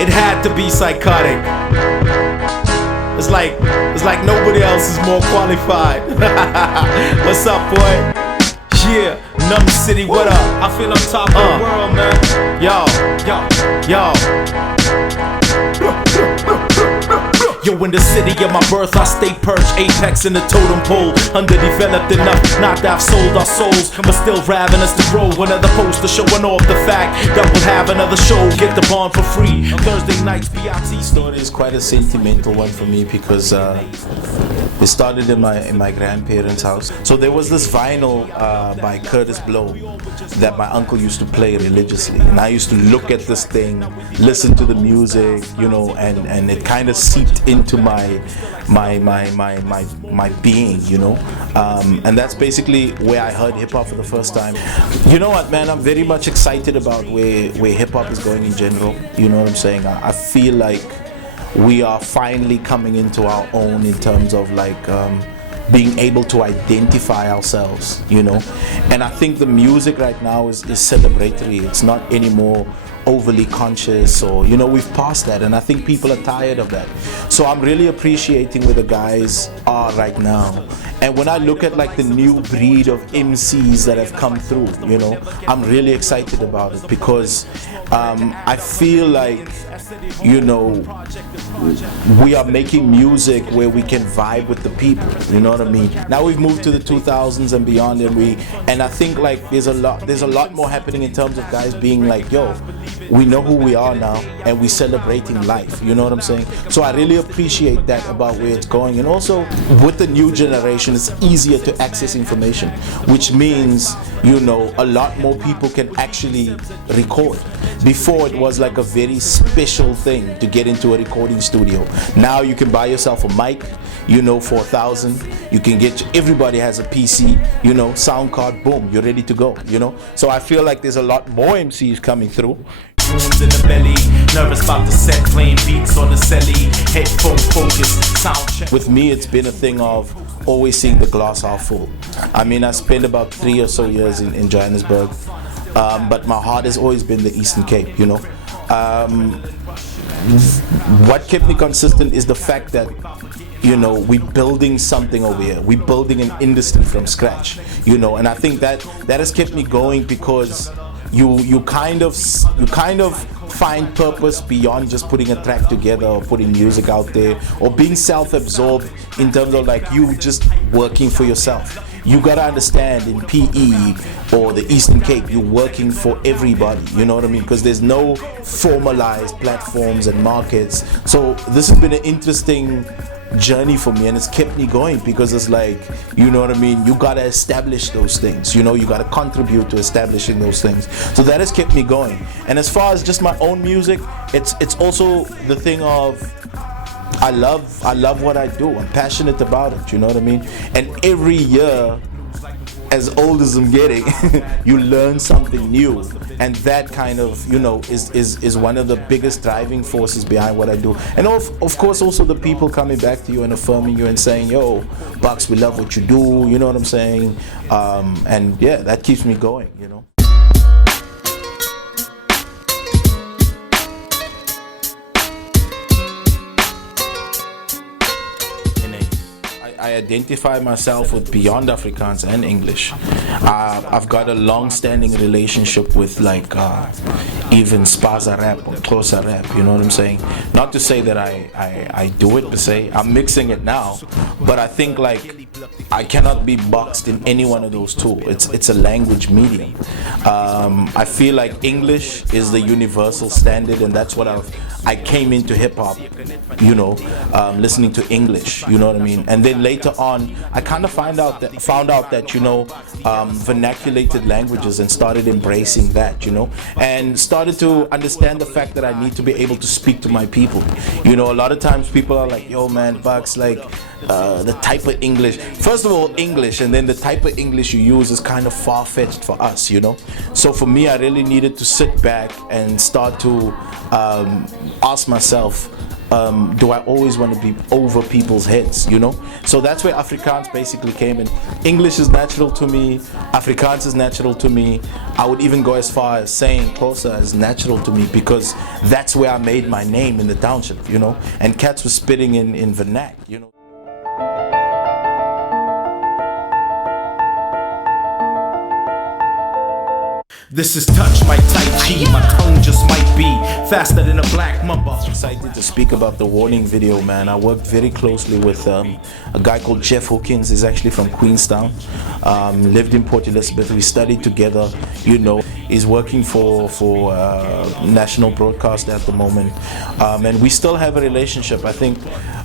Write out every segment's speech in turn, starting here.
It had to be psychotic. It's like nobody else is more qualified. What's up, boy? Yeah, Numb City, what up? I feel on top of the world, man. Yo. Yo, in the city of my birth, I stay perched, apex in the totem pole. Underdeveloped enough not to have sold our souls, but still ravenous to grow. Another poster showing off the fact that we'll have another show. Get the bond for free on Thursday nights, BIT. Story is quite a sentimental one for me because it started in my grandparents' house. So there was this vinyl by Curtis Blow that my uncle used to play religiously, and I used to look at this thing, listen to the music, you know, and it kind of seeped into my being, you know, and that's basically where I heard hip hop for the first time. You know what, man? I'm very much excited about where hip hop is going in general. You know what I'm saying? I feel like we are finally coming into our own in terms of like being able to identify ourselves, you know. And I think the music right now is celebratory. It's not anymore overly conscious, or, you know, we've passed that, and I think people are tired of that. So I'm really appreciating where the guys are right now. And when I look at like the new breed of MCs that have come through, you know, I'm really excited about it because I feel like, you know, we are making music where we can vibe with the people, you know what I mean? Now we've moved to the 2000s and beyond, and I think like there's a lot more happening in terms of guys being like, yo, we know who we are now and we're celebrating life, you know what I'm saying? So I really appreciate that about where it's going. And also with the new generation, it's easier to access information, which means, you know, a lot more people can actually record. Before it was like a very special thing to get into a recording studio. Now you can buy yourself a mic, you know, for $1,000. You can everybody has a PC, you know, sound card, boom, you're ready to go, you know. So I feel like there's a lot more MCs coming through. Wounds in the belly, nervous about the set, playing beats on the celly, headphone focus, sound check. With me, it's been a thing of always seeing the glass half full. I mean, I spent about 3 or so years in Johannesburg, but my heart has always been the Eastern Cape, you know. What kept me consistent is the fact that, you know, we're building something over here. We're building an industry from scratch, you know, and I think that has kept me going because you kind of find purpose beyond just putting a track together or putting music out there or being self-absorbed in terms of like you just working for yourself. You gotta understand in PE or the Eastern Cape, you're working for everybody, you know what I mean? Because there's no formalized platforms and markets. So this has been an interesting journey for me, and it's kept me going because it's like, you know what I mean, you gotta establish those things, you know, you gotta contribute to establishing those things. So that has kept me going. And as far as just my own music, it's also the thing of I love what I do. I'm passionate about it, you know what I mean? And every year, as old as I'm getting, you learn something new, and that kind of, you know, is one of the biggest driving forces behind what I do. And of course also the people coming back to you and affirming you and saying, yo, Bucks, we love what you do, you know what I'm saying? And yeah, that keeps me going, you know. I identify myself with beyond Afrikaans and English. I've got a long-standing relationship with like even Spaza rap or Xhosa rap, you know what I'm saying? Not to say that I do it per se, I'm mixing it now, but I think like I cannot be boxed in any one of those two. It's a language medium. I feel like English is the universal standard, and that's what I came into hip hop, you know, listening to English, you know what I mean? And then later on, I kind of found out that you know, vernaculated languages, and started embracing that, you know, and started to understand the fact that I need to be able to speak to my people. You know, a lot of times people are like, yo man, Bucks, like the type of English, first of all English, and then the type of English you use is kind of far-fetched for us, you know. So for me, I really needed to sit back and start to ask myself, do I always want to be over people's heads, you know? So that's where Afrikaans basically came in. English is natural to me, Afrikaans is natural to me. I would even go as far as saying Xhosa is natural to me because that's where I made my name in the township, you know? And cats were spitting in vernac, you know? This is touch my Tai Chi, my tongue just might be faster than a black mamba. Excited to speak about the Warning video, man. I worked very closely with a guy called Jeff Hawkins. He's actually from Queenstown, lived in Port Elizabeth. We studied together, you know. He's working for national broadcast at the moment, and we still have a relationship. I think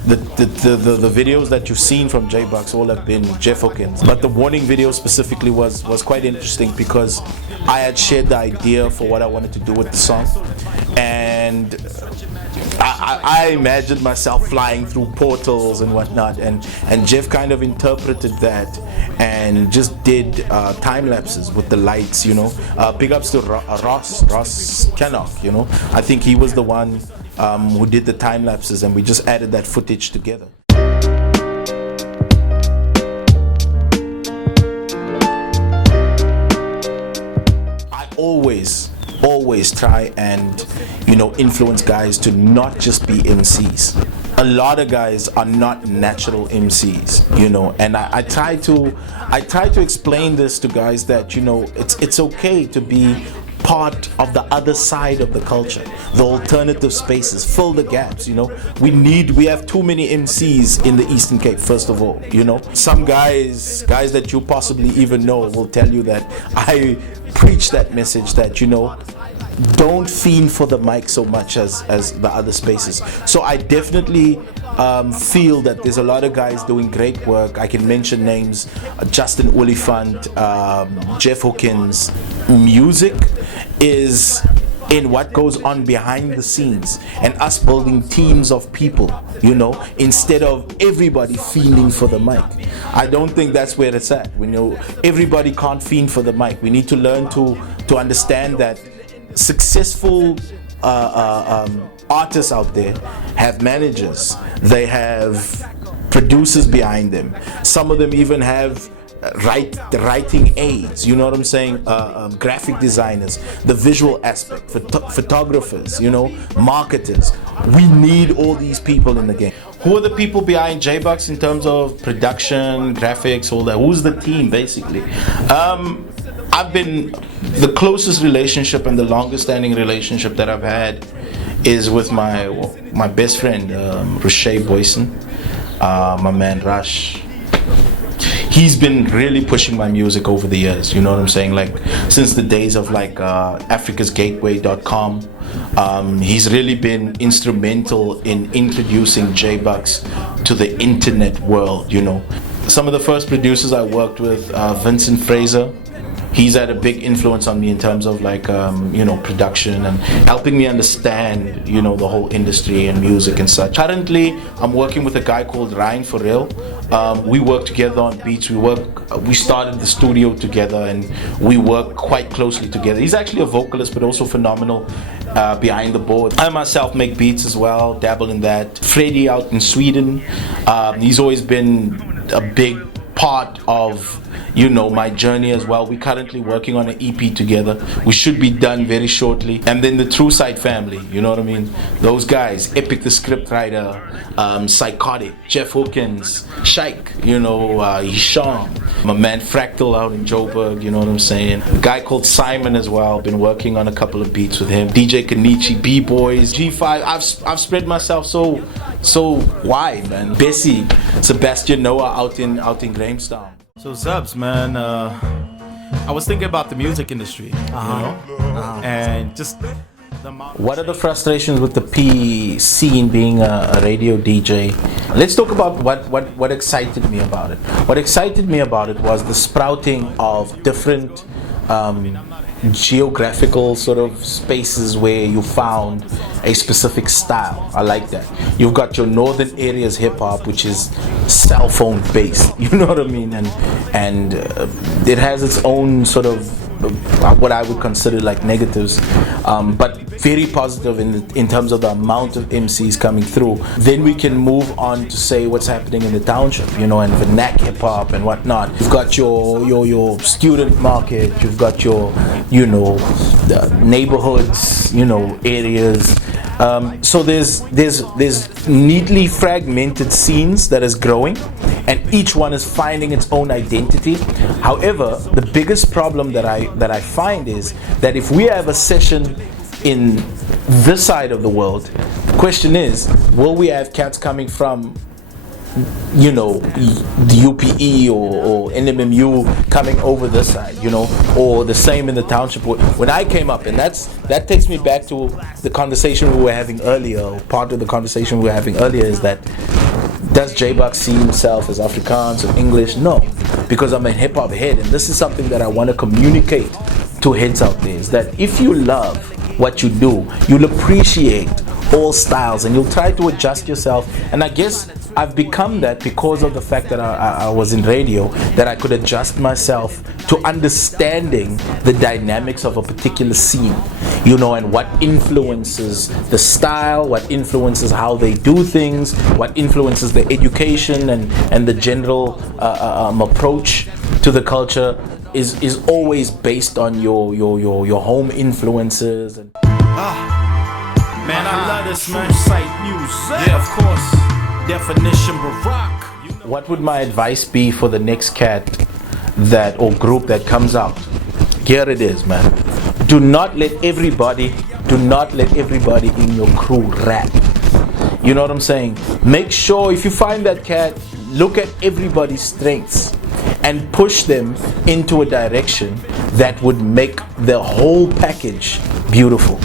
the videos that you've seen from J-Bucks all have been Jeff Hawkins, but the Warning video specifically was quite interesting because I had shared the idea for what I wanted to do with the song, and I imagined myself flying through portals and whatnot, and Jeff kind of interpreted that and just did time lapses with the lights, you know. Big ups to Ross Kennock, you know. I think he was the one who did the time lapses, and we just added that footage together. Always try and, you know, influence guys to not just be MCs. A lot of guys are not natural MCs, you know, and I try to explain this to guys that, you know, it's okay to be part of the other side of the culture, the alternative spaces, fill the gaps, you know. We have too many MCs in the Eastern Cape, first of all, you know. Some guys that you possibly even know will tell you that I preach that message that, you know, don't fiend for the mic so much as the other spaces. So I definitely feel that there's a lot of guys doing great work. I can mention names: Justin Oliphant, Jeff Hawkins. Music is in what goes on behind the scenes, and us building teams of people, you know, instead of everybody fiending for the mic. I don't think that's where it's at. We know everybody can't fiend for the mic. We need to learn to understand that successful artists out there have managers, they have producers behind them, some of them even have writing aids, you know what I'm saying, graphic designers, the visual aspect, photographers, you know, marketers. We need all these people in the game. Who are the people behind J-Bucks in terms of production, graphics, all that? Who's the team basically? I've been, the closest relationship and the longest standing relationship that I've had is with my best friend, Rushay Boyson, my man Rush. He's been really pushing my music over the years, you know what I'm saying, like since the days of like africasgateway.com. He's really been instrumental in introducing J-Bucks to the internet world, you know. Some of the first producers I worked with, Vincent Fraser, he's had a big influence on me in terms of like, you know, production and helping me understand, you know, the whole industry and music and such. Currently, I'm working with a guy called Ryan For Real. We work together on beats. We started the studio together and we work quite closely together. He's actually a vocalist, but also phenomenal behind the board. I myself make beats as well, dabble in that. Freddie out in Sweden, he's always been a big part of, you know, my journey as well. We're currently working on an EP together. We should be done very shortly. And then the True Side family, you know what I mean? Those guys, Epic the scriptwriter, Psychotic, Jeff Hawkins, Shaik, you know, Hisham, my man Fractal out in Joburg, you know what I'm saying? A guy called Simon as well, been working on a couple of beats with him. DJ Kenichi, B-Boys, G5. I've spread myself so wide, man. Bessie, Sebastian Noah out in Grahamstown. So Zubs, man, I was thinking about the music industry, you know, and just what are the frustrations with the P scene being a radio DJ? Let's talk about what excited me about it. What excited me about it was the sprouting of different geographical sort of spaces where you found a specific style. I like that. You've got your northern areas hip hop, which is cell phone based, you know what I mean, and it has its own sort of what I would consider like negatives, but very positive in terms of the amount of MCs coming through. Then we can move on to say what's happening in the township, you know, and vernac hip hop and whatnot. You've got your student market, you've got your, you know, neighborhoods, you know, areas. So there's neatly fragmented scenes that is growing, and each one is finding its own identity. However, the biggest problem that I find is that if we have a session in this side of the world, the question is, will we have cats coming from, you know, the UPE or NMMU coming over this side, you know, or the same in the township when I came up? And that takes me back to the conversation we were having earlier, or part of the conversation we were having earlier, is that does J-Buck see himself as Afrikaans or English? No, because I'm a hip hop head, and this is something that I want to communicate to heads out there, is that if you love what you do, you'll appreciate all styles and you'll try to adjust yourself. And I guess I've become that because of the fact that I was in radio, that I could adjust myself to understanding the dynamics of a particular scene, you know, and what influences the style, what influences how they do things, what influences the education and the general approach to the culture is always based on your home influences. And man, I love this, man. Sight music. Yeah, of course. Definition Barack. What would my advice be for the next cat that or group that comes out? Here it is, man. Do not let everybody in your crew rap. You know what I'm saying? Make sure if you find that cat, look at everybody's strengths and push them into a direction that would make the whole package beautiful,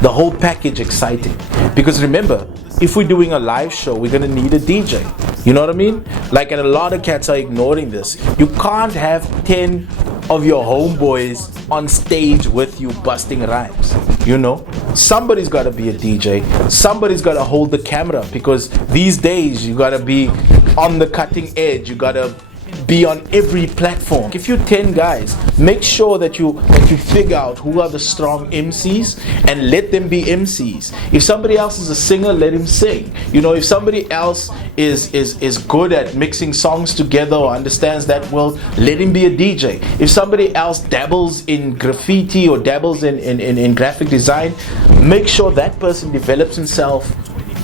the whole package exciting. Because remember, if we're doing a live show, we're gonna need a DJ. You know what I mean? Like, and a lot of cats are ignoring this. You can't have 10 of your homeboys on stage with you busting rhymes. You know, somebody's got to be a DJ. Somebody's got to hold the camera, because these days you got to be on the cutting edge. You got to be on every platform. If you're 10 guys, make sure that you figure out who are the strong MCs and let them be MCs. If somebody else is a singer, let him sing. You know, if somebody else is good at mixing songs together or understands that world, let him be a DJ. If somebody else dabbles in graffiti or dabbles in graphic design, make sure that person develops himself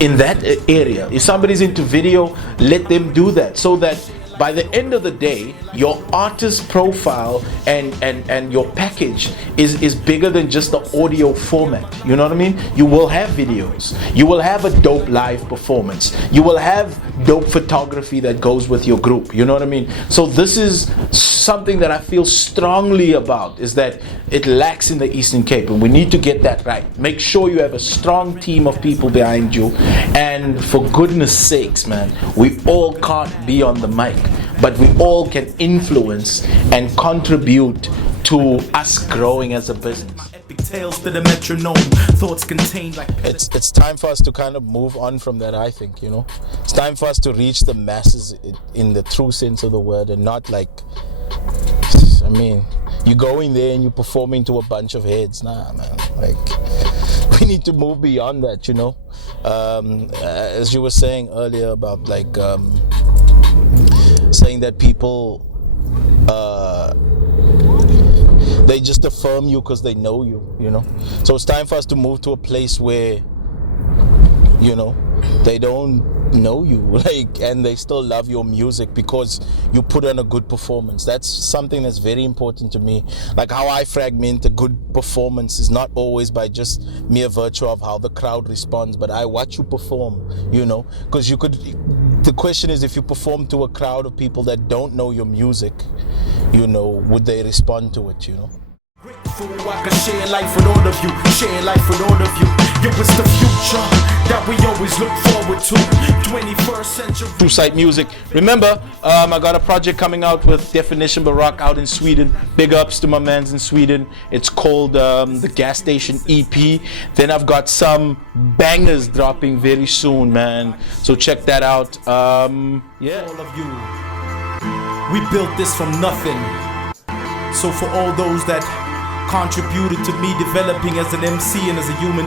in that area. If somebody's into video, let them do that, so that by the end of the day, your artist profile and your package is bigger than just the audio format. You know what I mean? You will have videos. You will have a dope live performance. You will have dope photography that goes with your group. You know what I mean? So this is something that I feel strongly about, is that it lacks in the Eastern Cape, and we need to get that right. Make sure you have a strong team of people behind you, and for goodness sakes, man, we all can't be on the mic, but we all can influence and contribute to us growing as a business. Tales to the metronome, thoughts contained like it's time for us to kind of move on from that. I think, you know, it's time for us to reach the masses in the true sense of the word, and not like, I mean, you go in there and you're performing to a bunch of heads. Nah, man, like, we need to move beyond that, you know. As you were saying earlier about like saying that people they just affirm you because they know you, you know. So it's time for us to move to a place where, you know, they don't know you, like, and they still love your music because you put on a good performance. That's something that's very important to me. Like, how I fragment a good performance is not always by just mere virtue of how the crowd responds, but I watch you perform, you know, because the question is, if you perform to a crowd of people that don't know your music, you know, would they respond to it, you know? I can share life with all of you, share life with all of you. Yo, it's the future that we always look forward to. 21st century. True Sight Music. Remember, I got a project coming out with Definition Barack out in Sweden. Big ups to my mans in Sweden. It's called the Gas Station EP. Then I've got some bangers dropping very soon, man. So check that out. Yeah. All of you, we built this from nothing. So for all those that contributed to me developing as an MC and as a human